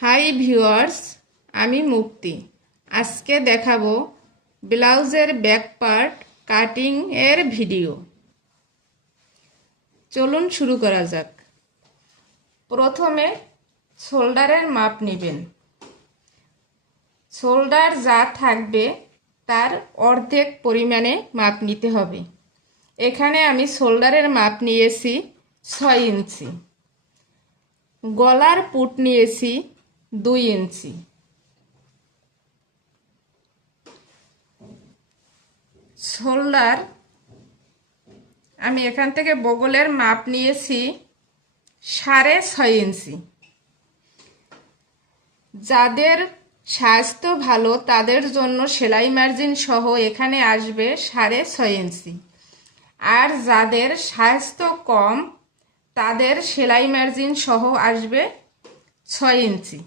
Hi viewers, আমি মুক্তি। আজকে দেখাবো ব্লাউজের ব্যাক পার্ট কাটিং এর ভিডিও। চলুন শুরু করা যাক। প্রথমে শোল্ডারের মাপ নেবেন। শোল্ডার যা থাকবে তার অর্ধেক পরিমাণে মাপ নিতে হবে। এখানে আমি শোল্ডারের মাপ নিয়েছি 6 ইঞ্চি। গলার পুট নিয়েছি 2 ইঞ্চি। শোল্ডার আমি এখান থেকে বগলের মাপ নিয়েছি 6.5 ইঞ্চি। যাদের স্বাস্থ্য ভালো তাদের জন্য সেলাই মার্জিন সহ এখানে আসবে 6.5 ইঞ্চি, আর যাদের স্বাস্থ্য কম তাদের সেলাই মার্জিন সহ আসবে 6 ইঞ্চি।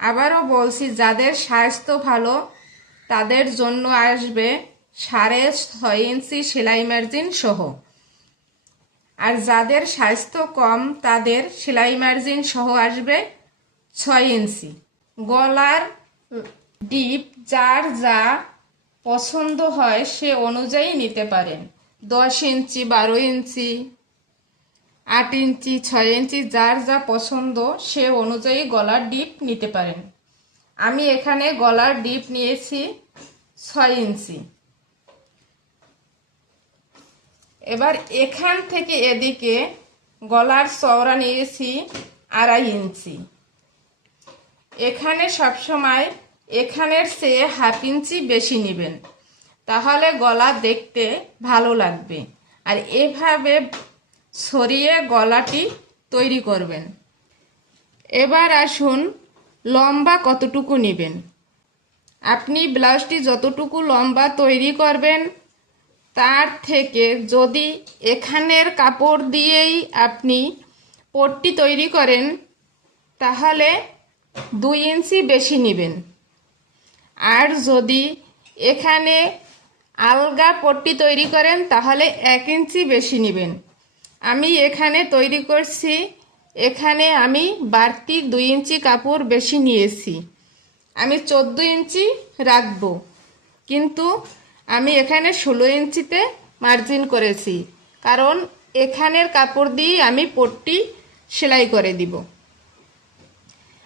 আবারও বলছি, যাদের স্বাস্থ্য ভালো তাদের জন্য আসবে 6.5 ইঞ্চি সেলাই মার্জিন সহ, আর যাদের স্বাস্থ্য কম তাদের সেলাই মার্জিন সহ আসবে 6 ইঞ্চি। গলার ডিপ যার যা পছন্দ হয় সে অনুযায়ী নিতে পারেন। 10 ইঞ্চি, 12 ইঞ্চি, 8 ইঞ্চি, 6 ইঞ্চি, যার যা পছন্দ সে অনুযায়ী গলার ডিপ নিতে পারেন। আমি এখানে গলার ডিপ নিয়েছি 6 ইঞ্চি। এবার এখান থেকে এদিকে গলার চওড়া নিয়েছি 2.5 ইঞ্চি। এখানে সবসময় এখানের চেয়ে 1/2 ইঞ্চি বেশি নেবেন, তাহলে গলা দেখতে ভালো লাগবে। আর এভাবে সরিয়ে গলাটি তৈরি করবেন। এবার আসুন লম্বা কতটুকু নেবেন। আপনি ব্লাউজটি যতটুকু লম্বা তৈরি করবেন তার থেকে যদি এখানের কাপড় দিয়েই আপনি পট্টি তৈরি করেন তাহলে 2 ইঞ্চি বেশি নেবেন, আর যদি এখানে আলগা পট্টি তৈরি করেন তাহলে 1 ইঞ্চি বেশি নেবেন। আমি এখানে তৈরি করছি, এখানে আমি বাড়তি 2 ইঞ্চি কাপড় বেশি নিয়েছি। আমি 14 ইঞ্চি রাখবো, কিন্তু আমি এখানে 16 ইঞ্চিতে মার্জিন করেছি, কারণ এখানের কাপড় দিয়ে আমি পট্টি সেলাই করে দিব।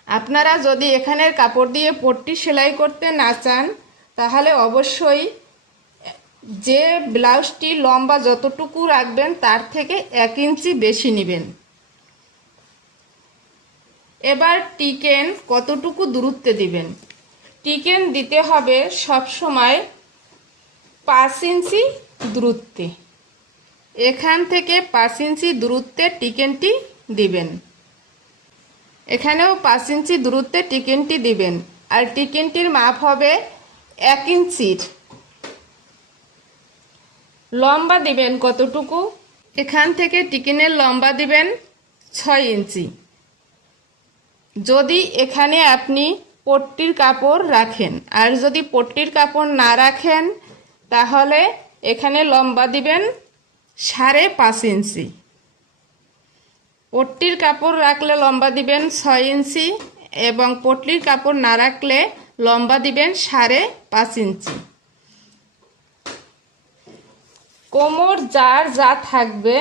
আপনারা যদি এখানের কাপড় দিয়ে পট্টি সেলাই করতে না চান তাহলে অবশ্যই যে ব্লাউজটি লম্বা যতটুকু রাখবেন তার থেকে 1 ইঞ্চি বেশি নেবেন। এবার টিকেন কতটুকু দূরত্বে দিবেন। টিকেন দিতে হবে সবসময় 5 ইঞ্চি দূরত্বে। এখান থেকে 5 ইঞ্চি দূরত্বে টিকেনটি দিবেন। এখানেও 5 ইঞ্চি দূরত্বে টিকেনটি দিবেন, আর টিকেনটির মাপ হবে 1 ইঞ্চির। লম্বা দিবেন কতটুকু, এখান থেকে টিকেনের লম্বা দিবেন 6 ইঞ্চি। যদি এখানে আপনি পট্টির কাপড় রাখেন, আর যদি পট্টির কাপড় না রাখেন তাহলে এখানে লম্বা দিবেন 5.5 ইঞ্চি। পট্টির কাপড় রাখলে লম্বা দিবেন 6 ইঞ্চি, এবং পট্টির কাপড় না রাখলে লম্বা দিবেন 5.5 ইঞ্চি। কোমর যার যা থাকবে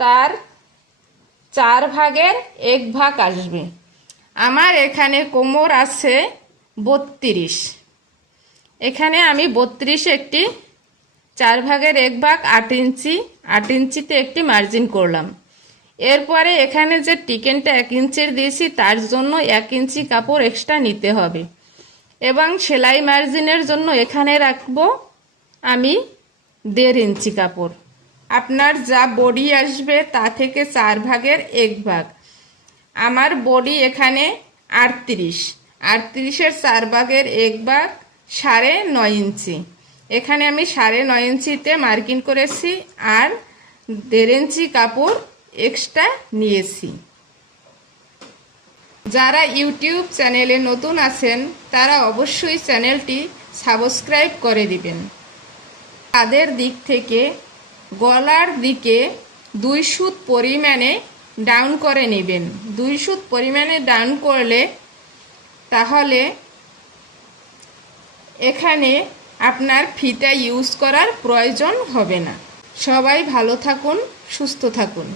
তার 4 ভাগের 1 ভাগ আসবে। আমার এখানে কোমর আছে 32, এখানে আমি 32 একটি 4 ভাগের 1 ভাগ 8 ইঞ্চি, 8 ইঞ্চিতে একটি মার্জিন করলাম। এরপরে এখানে যে টিকেনটা 1 ইঞ্চির দিয়েছি তার জন্য 1 ইঞ্চি কাপড় এক্সট্রা নিতে হবে, এবং সেলাই মার্জিনের জন্য এখানে রাখবো আমি 1.5 ইঞ্চি কাপড়। আপনার যা বডি আসবে তা থেকে 4 ভাগের 1 ভাগ। আমার বডি এখানে 38, 38-এর 4 ভাগের 1 ভাগ 9.5 ইঞ্চি। এখানে আমি 9.5 ইঞ্চিতে মার্কিং করেছি, আর 1.5 ইঞ্চি কাপড় এক্সট্রা নিয়েছি। যারা ইউটিউব চ্যানেলে নতুন আছেন তারা অবশ্যই চ্যানেলটি সাবস্ক্রাইব করে দিবেন। তাদের দিক থেকে গলার দিকে 2 সুত পরিমাণে ডাউন করে নেবেন। 2 সুত পরিমাণে ডাউন করলে তাহলে এখানে আপনার ফিতা ইউজ করার প্রয়োজন হবে না। সবাই ভালো থাকুন, সুস্থ থাকুন।